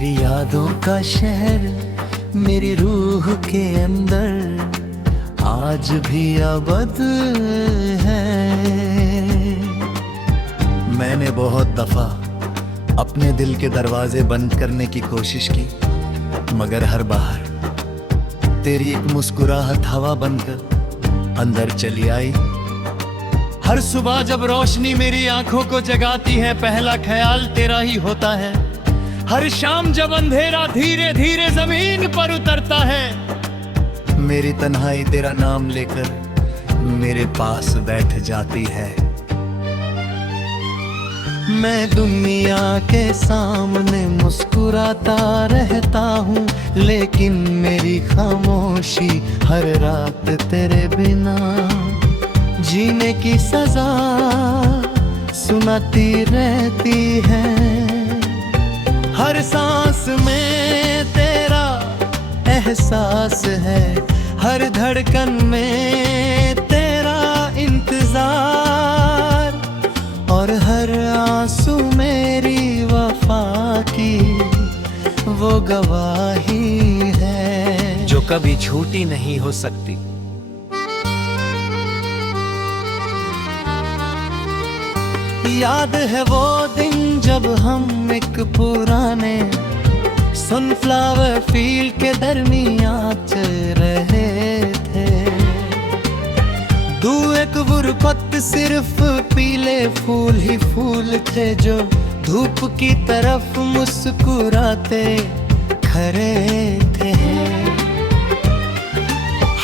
तेरी यादों का शहर मेरी रूह के अंदर आज भी आबाद है। मैंने बहुत दफा अपने दिल के दरवाजे बंद करने की कोशिश की, मगर हर बार तेरी एक मुस्कुराहट हवा बनकर अंदर चली आई। हर सुबह जब रोशनी मेरी आंखों को जगाती है, पहला ख्याल तेरा ही होता है। हर शाम जब अंधेरा धीरे धीरे जमीन पर उतरता है, मेरी तन्हाई तेरा नाम लेकर मेरे पास बैठ जाती है। मैं दुनिया के सामने मुस्कुराता रहता हूँ, लेकिन मेरी खामोशी हर रात तेरे बिना जीने की सजा सुनाती रहती है। हर सांस में तेरा एहसास है, हर धड़कन में तेरा इंतजार, और हर आंसू मेरी वफा की वो गवाही है जो कभी झूठी नहीं हो सकती। याद है वो दिन जब हम एक पुराने सनफ्लावर फील्ड के दरमियान चल रहे थे। दो एक गुरबत सिर्फ पीले फूल ही फूल थे, जो धूप की तरफ मुस्कुराते खड़े थे।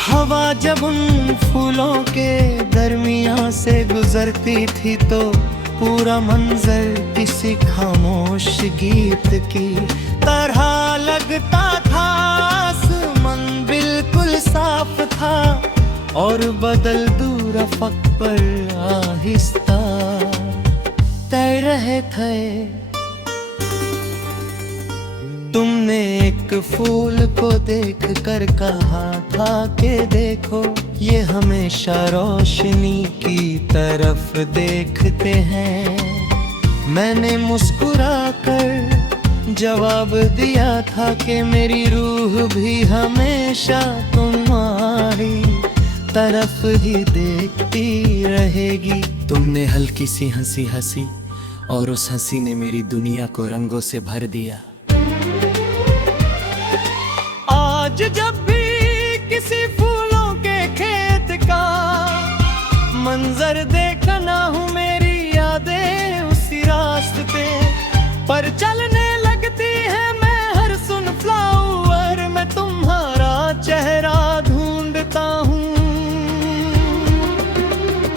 हवा जब उन फूलों के दरमियान से गुजरती थी, तो पूरा मंजर किसी खामोश गीत की तरह लगता था। आसमान बिल्कुल साफ था और बदल दूर अफक पर आहिस्ता तैर रहे थे। तुमने एक फूल को देख कर कहा था कि देखो, ये हमेशा रोशनी की तरफ देखते हैं। मैंने मुस्कुरा कर जवाब दिया था कि मेरी रूह भी हमेशा तुम्हारी तरफ ही देखती रहेगी। तुमने हल्की सी हंसी हंसी और उस हंसी ने मेरी दुनिया को रंगों से भर दिया। आज जब भी किसी फूलों के खेत का मंजर देखना हूँ, मेरी यादें उसी रास्ते पर चलने लगती है। मैं हर सनफ्लावर में तुम्हारा चेहरा ढूंढता हूँ।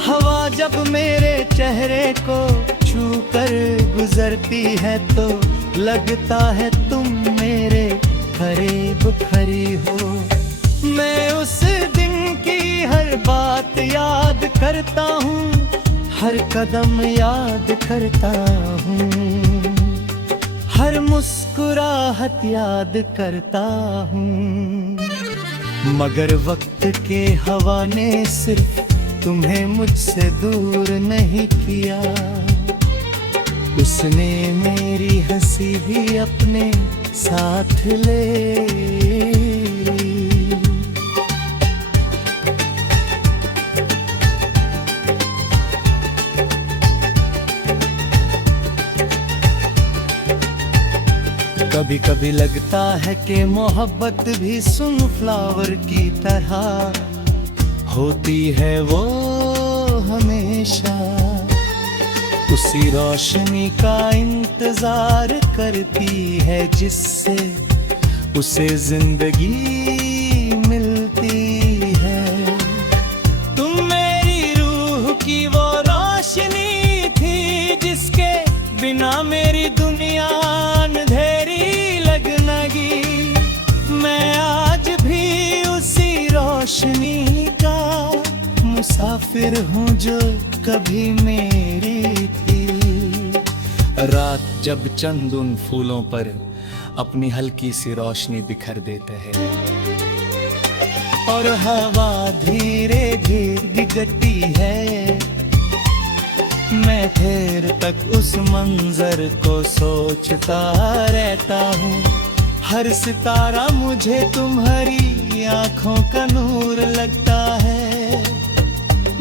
हवा जब मेरे चेहरे को छू कर गुजरती है, तो लगता है तुम मेरे करीब खड़ी हो। मैं उस दिन की हर बात याद करता हूँ, हर कदम याद करता हूँ, हर मुस्कुराहट याद करता हूँ। मगर वक्त के हवा ने सिर्फ तुम्हें मुझसे दूर नहीं किया, उसने मेरी हंसी भी अपने साथ ले ली। कभी कभी लगता है कि मोहब्बत भी सनफ्लावर की तरह होती है, वो हमेशा उसी रोशनी का इंतजार करती है जिससे उसे जिंदगी मिलती है। तुम मेरी रूह की वो रोशनी थी जिसके बिना मेरी दुनिया अंधेरी लगने लगी। मैं आज भी उसी रोशनी का मुसाफिर हूँ जो कभी मेरी थी। रात जब चंद उन फूलों पर अपनी हल्की सी रोशनी बिखर देते हैं और हवा धीरे धीरे गिरती है, मैं ठहरता तक उस मंजर को सोचता रहता हूँ। हर सितारा मुझे तुम्हारी आंखों का नूर लगता है।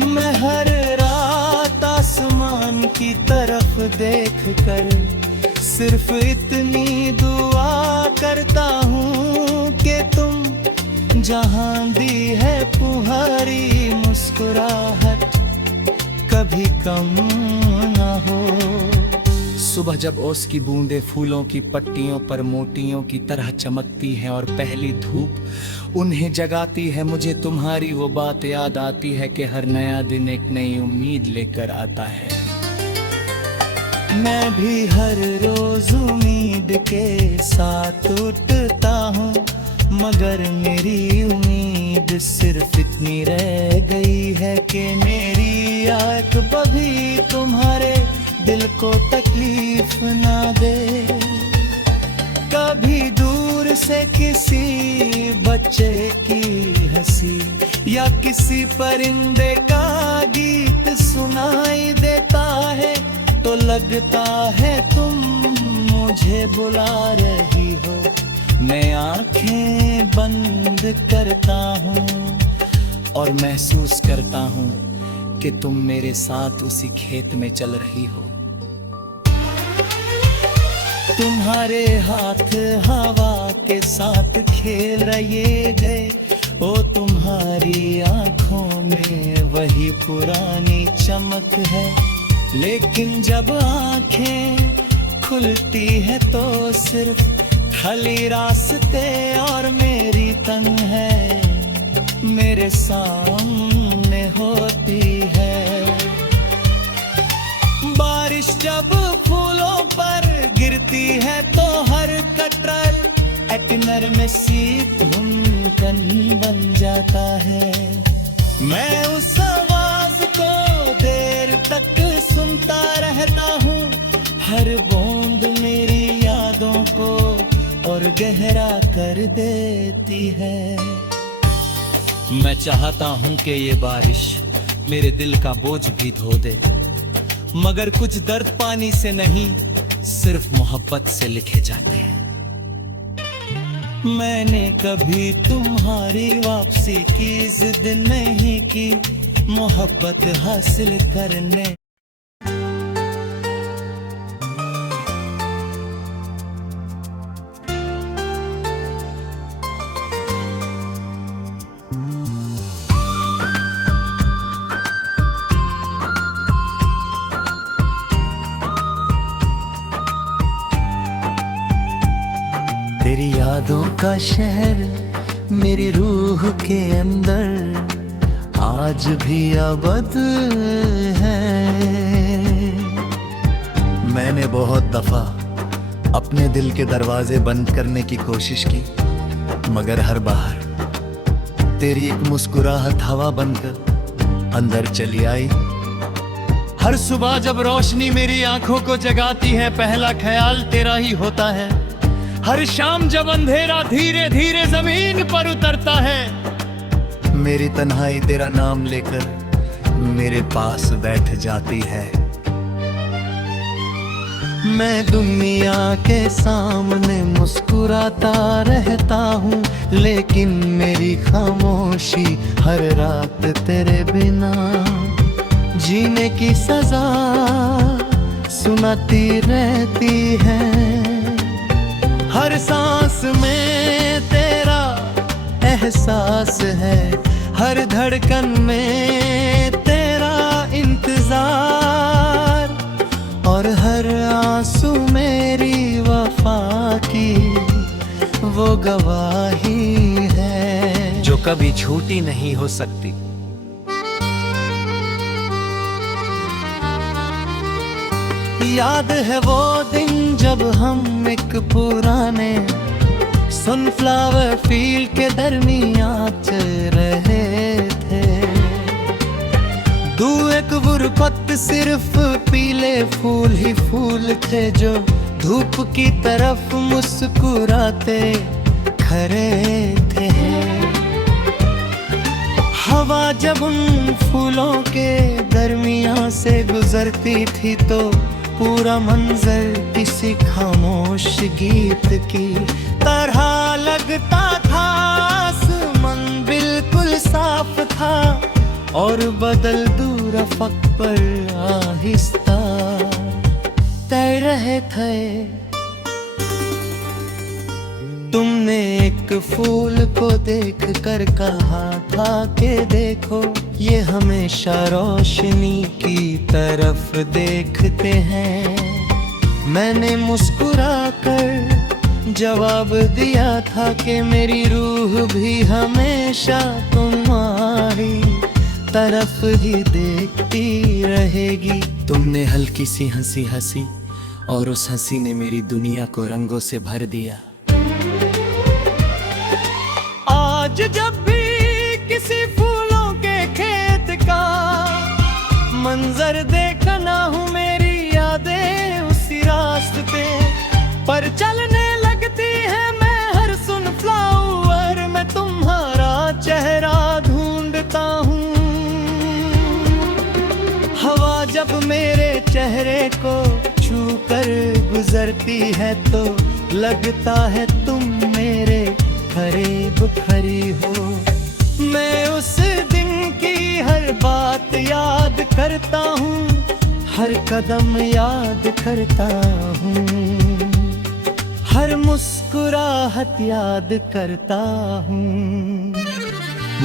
मैं हर रात आसमान की तरफ देख कर सिर्फ इतनी दुआ करता हूँ कि तुम जहां दी है तुम्हारी मुस्कुराहट कभी कम ना हो। सुबह जब ओस की बूंदें फूलों की पट्टियों पर मोतियों की तरह चमकती हैं और पहली धूप उन्हें जगाती है, मुझे तुम्हारी वो बात याद आती है कि हर नया दिन एक नई उम्मीद लेकर आता है। मैं भी हर रोज उम्मीद के साथ उठता हूँ, मगर मेरी उम्मीद सिर्फ इतनी रह गई है कि मेरी आंख कभी तुम्हारे दिल को तकलीफ ना दे। कभी दूर से किसी बच्चे की हंसी या किसी परिंदे का गीत सुनाई देता है तो लगता है तुम मुझे बुला रही हो। मैं आंखें बंद करता हूँ और महसूस करता हूँ कि तुम मेरे साथ उसी खेत में चल रही हो। तुम्हारे हाथ हवा के साथ खेल रहे गए, ओ तुम्हारी आंखों में वही पुरानी चमक है। लेकिन जब आंखें खुलती है तो सिर्फ खाली रास्ते और मेरी तंग है मेरे सामने होती है। बारिश जब फूलों पर गिरती है तो हर कटर एक नरमी धुनकन बन जाता है। मैं उस आवाज को देर तक सुनता रहता हूँ, हर बूंद मेरी यादों को और गहरा कर देती है। मैं चाहता हूँ कि ये बारिश मेरे दिल का बोझ भी धो दे, मगर कुछ दर्द पानी से नहीं सिर्फ मोहब्बत से लिखे जाते हैं। मैंने कभी तुम्हारी वापसी की जिद नहीं की, मोहब्बत हासिल करने तेरी यादों का शहर मेरी रूह के अंदर आज भी आबाद है। मैंने बहुत दफा अपने दिल के दरवाजे बंद करने की कोशिश की, मगर हर बार तेरी एक मुस्कुराहट हवा बनकर अंदर चली आई। हर सुबह जब रोशनी मेरी आंखों को जगाती है, पहला ख्याल तेरा ही होता है। हर शाम जब अंधेरा धीरे धीरे जमीन पर उतरता है, मेरी तन्हाई तेरा नाम लेकर मेरे पास बैठ जाती है। मैं दुनिया के सामने मुस्कुराता रहता हूँ, लेकिन मेरी खामोशी हर रात तेरे बिना जीने की सजा सुनाती रहती है। हर सांस में तेरा एहसास है, हर धड़कन में तेरा इंतजार, और हर आंसू मेरी वफा की वो गवाही है जो कभी झूठी नहीं हो सकती। याद है वो दिन जब हम एक पुराने सनफ्लावर फील्ड के दरमियान चल रहे थे। दो एक गुरबत सिर्फ पीले फूल ही फूल थे जो धूप की तरफ मुस्कुराते खड़े थे। हवा जब उन फूलों के दरमियान से गुजरती थी तो पूरा मंजर किसी खामोश गीत की तरह लगता था। आसमान बिल्कुल साफ था और बदल दूर अफक पर आहिस्ता तैर रहे थे। तुमने एक फूल को देख कर कहा था कि देखो ये हमेशा रोशनी की तरफ देखते हैं। मैंने मुस्कुरा कर जवाब दिया था कि मेरी रूह भी हमेशा तुम्हारी तरफ ही देखती रहेगी। तुमने हल्की सी हंसी हंसी और उस हंसी ने मेरी दुनिया को रंगों से भर दिया। आज जब भी किसी फूलों के खेत का मंजर देखना हूँ, मेरी यादें उसी रास्ते पर चलने लगती है। मैं हर सनफ्लावर में तुम्हारा चेहरा ढूंढता हूँ। हवा जब मेरे चेहरे को छू कर गुजरती है तो लगता है तुम मेरे करीब खड़ी हो। मैं उस दिन की हर बात याद करता हूँ, हर कदम याद करता हूँ, हर मुस्कुराहट याद करता हूँ।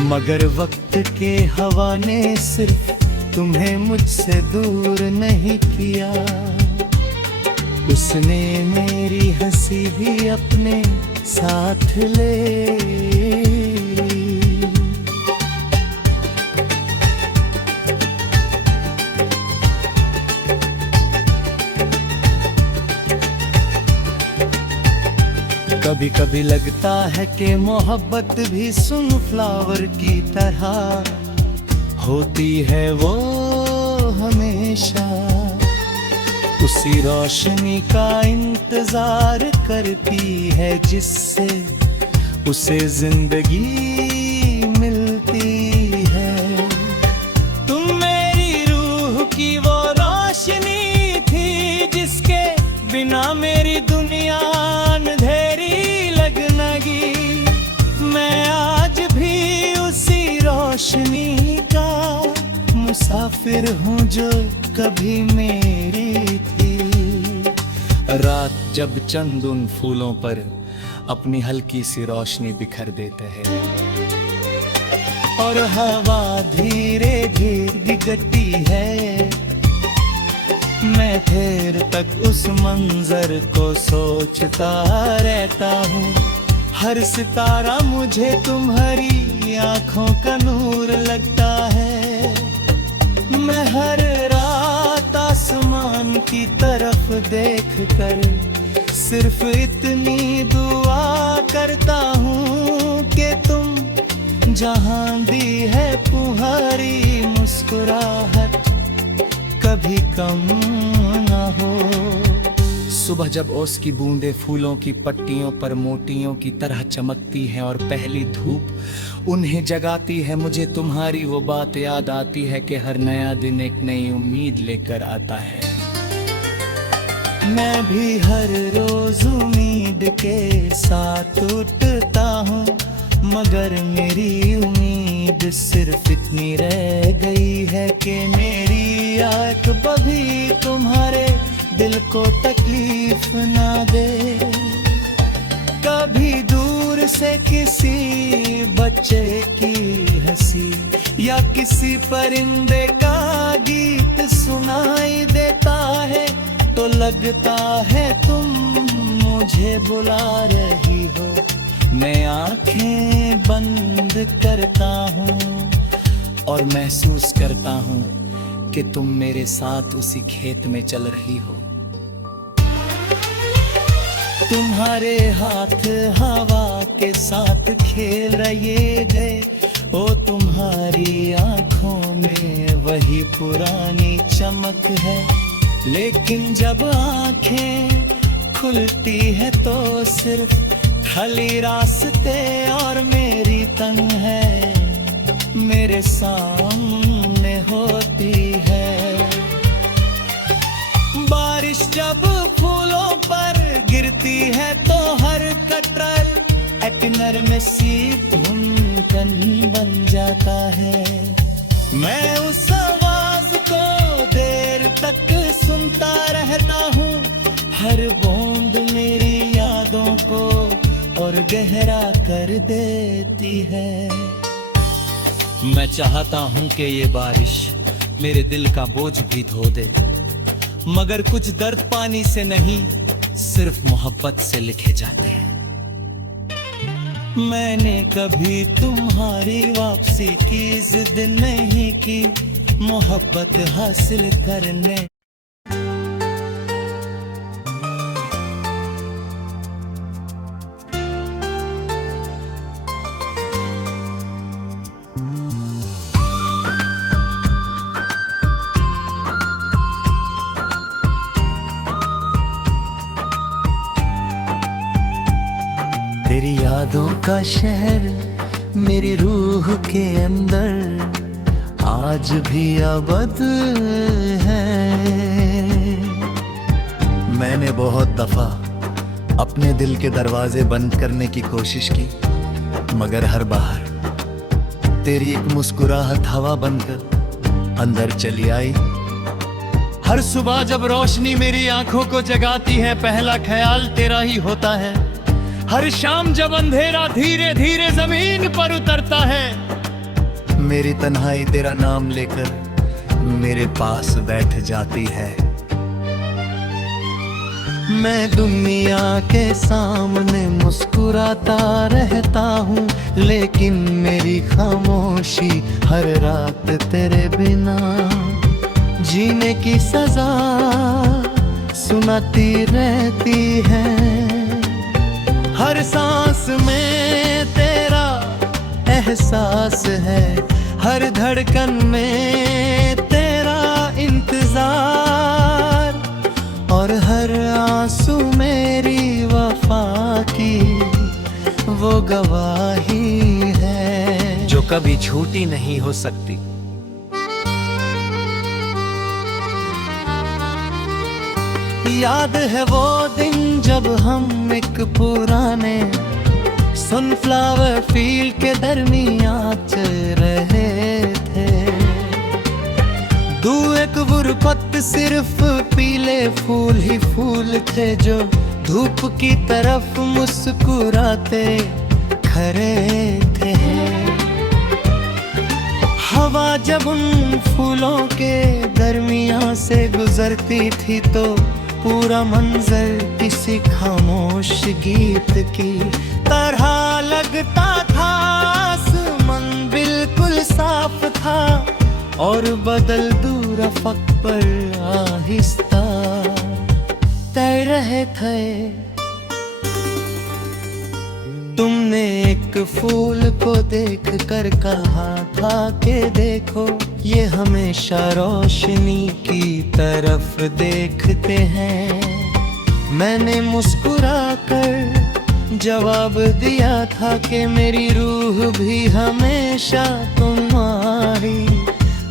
मगर वक्त के हवा ने सिर्फ तुम्हें मुझसे दूर नहीं किया, उसने मेरी हंसी भी अपने साथ ले ली। कभी कभी लगता है कि मोहब्बत भी सनफ्लावर की तरह होती है, वो हमेशा उसी रोशनी का इंतजार करती है जिससे उसे जिंदगी मिलती है। तुम मेरी रूह की वो रोशनी थी जिसके बिना मेरी दुनिया अंधेरी लगने लगी। मैं आज भी उसी रोशनी का मुसाफिर हूँ जो कभी मेरी थी। रात जब चंद उन फूलों पर अपनी हल्की सी रोशनी बिखर देते हैं और हवा धीरे धीरे गिरती है, मैं देर तक उस मंजर को सोचता रहता हूँ। हर सितारा मुझे तुम्हारी आंखों का नूर लगता है। मैं हर रात आसमान की तरफ देखकर सिर्फ इतनी दुआ करता हूँ कि तुम जहां दी है तुम्हारी मुस्कुराहट कभी कम ना हो। सुबह जब ओस की बूंदें फूलों की पट्टियों पर मोतियों की तरह चमकती हैं और पहली धूप उन्हें जगाती है, मुझे तुम्हारी वो बात याद आती है कि हर नया दिन एक नई उम्मीद लेकर आता है। मैं भी हर रोज उम्मीद के साथ उठता हूँ, मगर मेरी उम्मीद सिर्फ इतनी रह गई है कि मेरी आँख कभी तुम्हारे दिल को तकलीफ ना दे। कभी दूर से किसी बच्चे की हंसी या किसी परिंदे का गीत सुनाई देता है तो लगता है तुम मुझे बुला रही हो। मैं आंखें बंद करता हूँ और महसूस करता हूँ कि तुम मेरे साथ उसी खेत में चल रही हो। तुम्हारे हाथ हवा के साथ खेल रहे गए, ओ तुम्हारी आंखों में वही पुरानी चमक है। लेकिन जब आंखें खुलती है तो सिर्फ खाली रास्ते और मेरी तन है मेरे सामने होती है। बारिश नर में सी धुनकन बन जाता है। मैं उस आवाज को देर तक सुनता रहता हूँ, हर बूंद मेरी यादों को और गहरा कर देती है। मैं चाहता हूँ कि ये बारिश मेरे दिल का बोझ भी धो दे, मगर कुछ दर्द पानी से नहीं, सिर्फ मोहब्बत से लिखे जाते हैं। मैंने कभी तुम्हारी वापसी की जिद नहीं की, मोहब्बत हासिल करने। तेरी यादों का शहर मेरी रूह के अंदर आज भी आबाद है। मैंने बहुत दफा अपने दिल के दरवाजे बंद करने की कोशिश की, मगर हर बार तेरी एक मुस्कुराहट हवा बनकर अंदर चली आई। हर सुबह जब रोशनी मेरी आंखों को जगाती है, पहला ख्याल तेरा ही होता है। हर शाम जब अंधेरा धीरे धीरे जमीन पर उतरता है, मेरी तन्हाई तेरा नाम लेकर मेरे पास बैठ जाती है। मैं दुनिया के सामने मुस्कुराता रहता हूँ, लेकिन मेरी खामोशी हर रात तेरे बिना जीने की सजा सुनाती रहती है। हर सांस में तेरा एहसास है, हर धड़कन में तेरा इंतजार, और हर आंसू मेरी वफा की वो गवाही है, जो कभी झूठी नहीं हो सकती। याद है वो दिन जब हम एक पुराने सनफ्लावर फील्ड के दरमियान चल रहे थे। दो एक गुरबत सिर्फ पीले फूल ही फूल थे, जो धूप की तरफ मुस्कुराते खड़े थे। हवा जब उन फूलों के दरमियान से गुजरती थी, तो पूरा मंजर किसी खामोश गीत की तरह लगता था। आसमान बिल्कुल साफ था और बदल दूर अफक पर आहिस्ता तैर रहे थे। तुमने एक फूल को देख कर कहा था कि देखो, ये हमेशा रोशनी की तरफ देखते हैं। मैंने मुस्कुरा कर जवाब दिया था कि मेरी रूह भी हमेशा तुम्हारी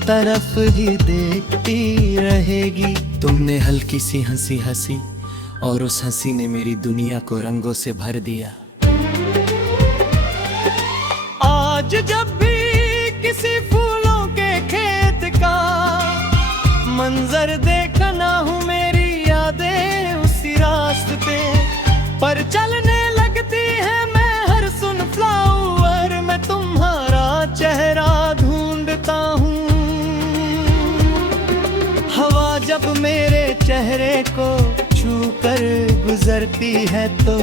तरफ ही देखती रहेगी। तुमने हल्की सी हंसी हंसी और उस हंसी ने मेरी दुनिया को रंगों से भर दिया। आज जब भी किसी फूलों के खेत का मंजर देखना हूँ, मेरी यादें उसी रास्ते पर चलने लगती है। मैं हर सनफ्लावर में तुम्हारा चेहरा ढूंढता हूँ। हवा जब मेरे चेहरे को छू कर गुजरती है, तो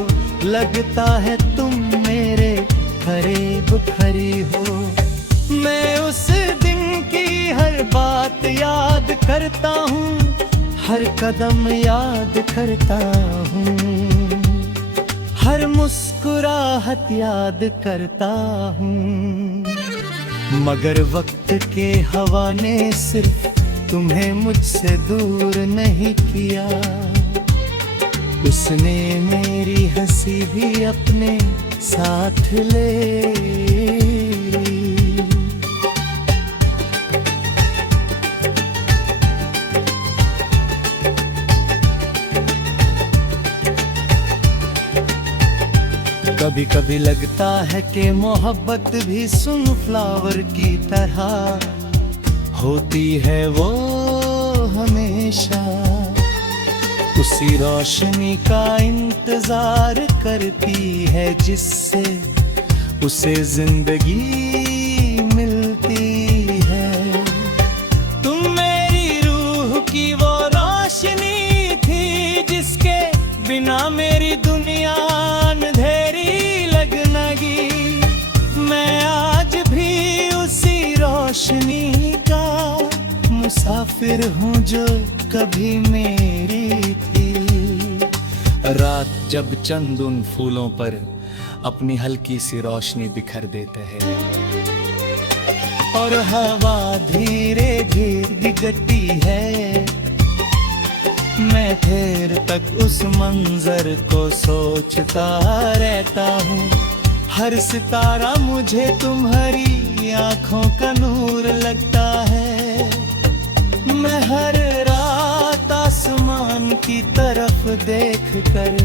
लगता है तुम मेरे करीब खड़ी हो। मैं उस दिन की हर बात याद करता हूँ, हर कदम याद करता हूँ, हर मुस्कुराहट याद करता हूँ। मगर वक्त के हवा ने सिर्फ तुम्हें मुझसे दूर नहीं किया, उसने मेरी हंसी भी अपने साथ ले ली। कभी कभी लगता है कि मोहब्बत भी सनफ्लावर की तरह होती है वो हमेशा, उसी रोशनी का इंतजार करती है जिससे उसे जिंदगी मिलती है। तुम मेरी रूह की वो रोशनी थी जिसके बिना मेरी दुनिया अंधेरी लगने लगी। मैं आज भी उसी रोशनी का मुसाफिर हूँ जो कभी मेरी थी। रात जब चंद उन फूलों पर अपनी हल्की सी रोशनी बिखर देते हैं और हवा धीरे धीरे गिरती है, मैं देर तक उस मंजर को सोचता रहता हूँ। हर सितारा मुझे तुम्हारी आंखों का नूर लगता है। मैं हर रात आसमान की तरफ देखकर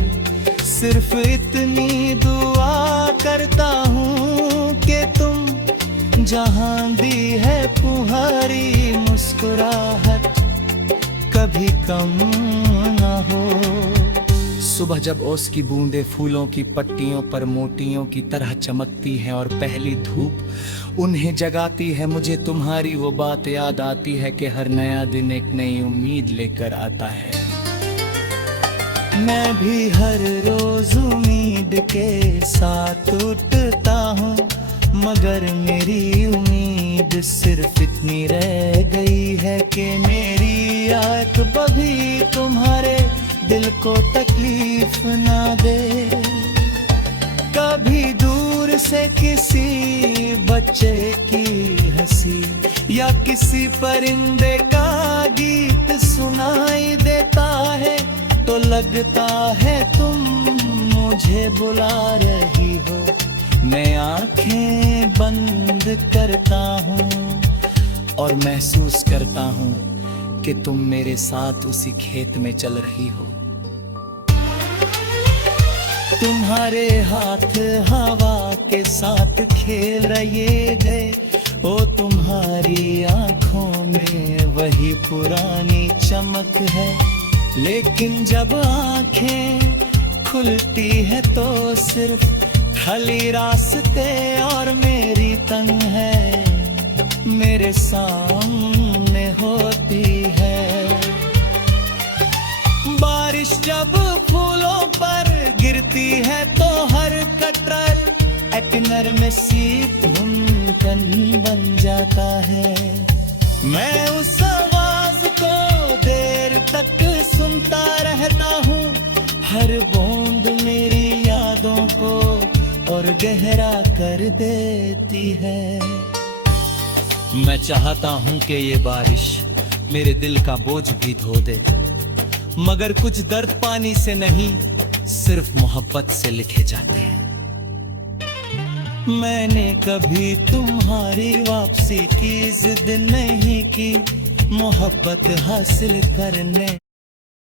सिर्फ इतनी दुआ करता हूँ कि तुम जहां दी है तुम्हारी मुस्कुराहट कभी कम ना हो। सुबह जब ओस की बूंदें फूलों की पट्टियों पर मोतियों की तरह चमकती हैं और पहली धूप उन्हें जगाती है, मुझे तुम्हारी वो बात याद आती है कि हर नया दिन एक नई उम्मीद लेकर आता है। मैं भी हर रोज उम्मीद के साथ उठता हूँ, मगर मेरी उम्मीद सिर्फ इतनी रह गई है कि मेरी आँख कभी तुम्हारे दिल को तकलीफ ना दे। कभी दूर से किसी बच्चे की हंसी या किसी परिंदे का गीत सुनाई देता है तो लगता है तुम मुझे बुला रही हो। मैं आंखें बंद करता हूँ और महसूस करता हूँ कि तुम मेरे साथ उसी खेत में चल रही हो। तुम्हारे हाथ हवा के साथ खेल रहे गए, ओ तुम्हारी आंखों में वही पुरानी चमक है। लेकिन जब आंखें खुलती है तो सिर्फ खाली रास्ते और मेरी तंग है मेरे सामने होती है। बारिश जब फूलों पर गिरती है तो हर कतरा एक नरमी धुनकन बन जाता है। मैं उस आवाज को देर तक सुनता रहता हूँ, हर बूंद मेरी यादों को और गहरा कर देती है। मैं चाहता हूँ कि ये बारिश मेरे दिल का बोझ भी धो दे, मगर कुछ दर्द पानी से नहीं सिर्फ मोहब्बत से लिखे जाते हैं। मैंने कभी तुम्हारी वापसी की जिद नहीं की, मोहब्बत हासिल करने